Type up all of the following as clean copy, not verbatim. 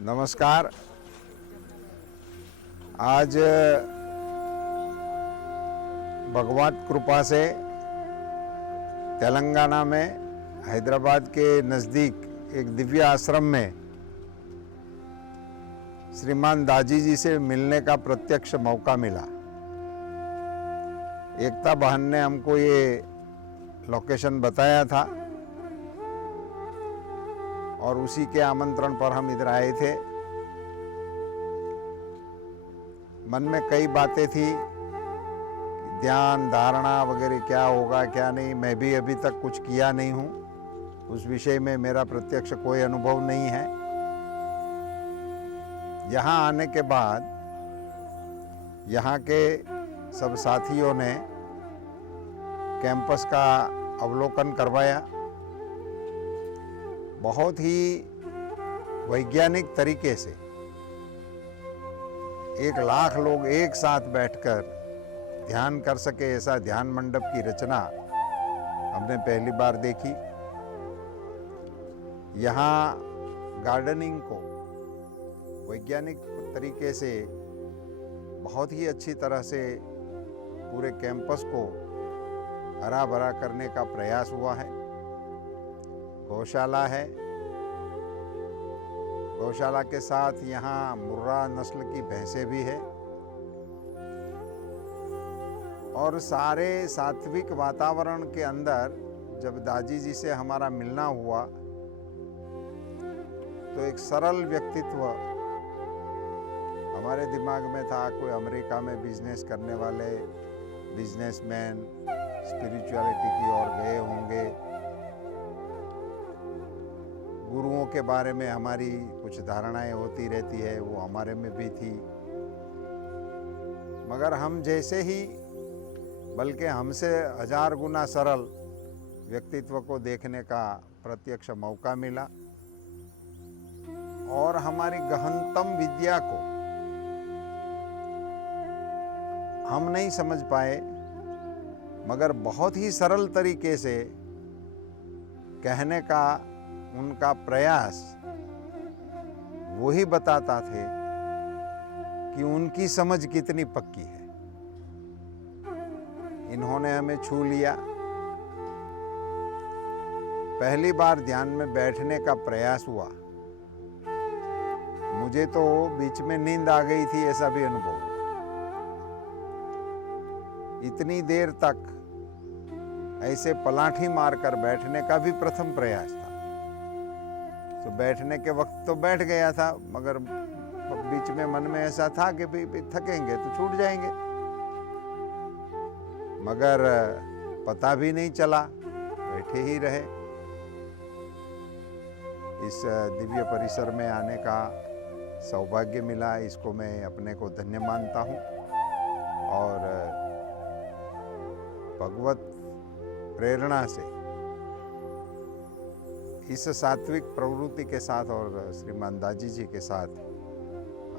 नमस्कार। आज भगवत कृपा से तेलंगाना में हैदराबाद के नज़दीक एक दिव्य आश्रम में श्रीमान दाजी जी से मिलने का प्रत्यक्ष मौका मिला। एकता बहन ने हमको ये लोकेशन बताया था और उसी के आमंत्रण पर हम इधर आए थे। मन में कई बातें थी, ध्यान धारणा वगैरह क्या होगा क्या नहीं। मैं भी अभी तक कुछ किया नहीं हूँ, उस विषय में मेरा प्रत्यक्ष कोई अनुभव नहीं है। यहाँ आने के बाद यहाँ के सब साथियों ने कैंपस का अवलोकन करवाया। बहुत ही वैज्ञानिक तरीके से 1 लाख लोग एक साथ बैठकर ध्यान कर सके, ऐसा ध्यान मंडप की रचना हमने पहली बार देखी। यहाँ गार्डनिंग को वैज्ञानिक तरीके से बहुत ही अच्छी तरह से पूरे कैंपस को हरा भरा करने का प्रयास हुआ है। गौशाला है, गौशाला के साथ यहाँ मुर्रा नस्ल की भैंसें भी है और सारे सात्विक वातावरण के अंदर जब दाजी जी से हमारा मिलना हुआ तो एक सरल व्यक्तित्व हमारे दिमाग में था। कोई अमेरिका में बिजनेस करने वाले बिजनेसमैन स्पिरिचुअलिटी की ओर गए होंगे। गुरुओं के बारे में हमारी कुछ धारणाएं होती रहती है, वो हमारे में भी थी, मगर हम जैसे ही बल्कि हमसे 1000 गुना सरल व्यक्तित्व को देखने का प्रत्यक्ष मौका मिला और हमारी गहनतम विद्या को हम नहीं समझ पाए, मगर बहुत ही सरल तरीके से कहने का उनका प्रयास वही बताता थे कि उनकी समझ कितनी पक्की है। इन्होंने हमें छू लिया। पहली बार ध्यान में बैठने का प्रयास हुआ, मुझे तो बीच में नींद आ गई थी, ऐसा भी अनुभव हुआ। इतनी देर तक ऐसे पलाठी मारकर बैठने का भी प्रथम प्रयास था। तो बैठने के वक्त तो बैठ गया था, मगर बीच में मन में ऐसा था कि भी थकेंगे तो छूट जाएंगे, मगर पता भी नहीं चला, बैठे ही रहे। इस दिव्य परिसर में आने का सौभाग्य मिला, इसको मैं अपने को धन्य मानता हूँ और भगवत प्रेरणा से इस सात्विक प्रवृत्ति के साथ और श्रीमान दाजी जी के साथ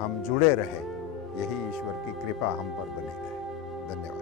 हम जुड़े रहे, यही ईश्वर की कृपा हम पर बनी रहे। धन्यवाद।